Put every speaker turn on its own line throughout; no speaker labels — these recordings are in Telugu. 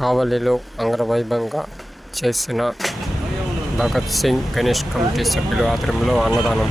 కావలిలో అంగరవైభవంగా చేసిన భగత్ సింగ్ గణేష్ కమిటీ సభ్యుల ఆధ్వర్యంలో అన్నదానం.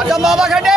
আচ্ছা বাবা ঘাটে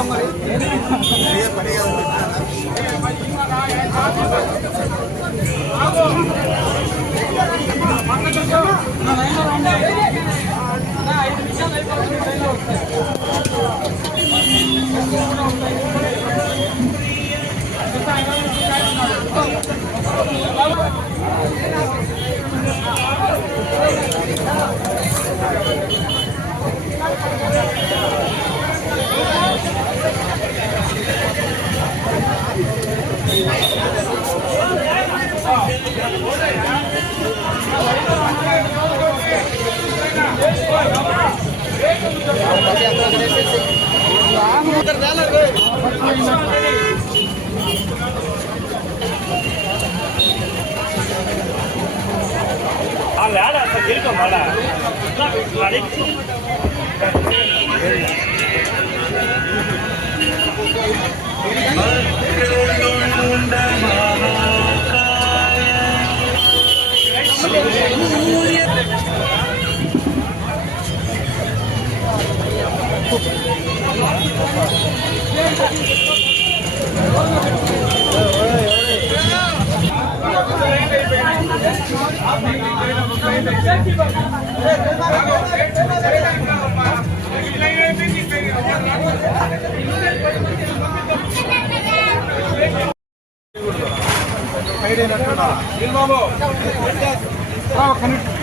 మరి? పడిగా இருக்கும் மழை కనెక్ట్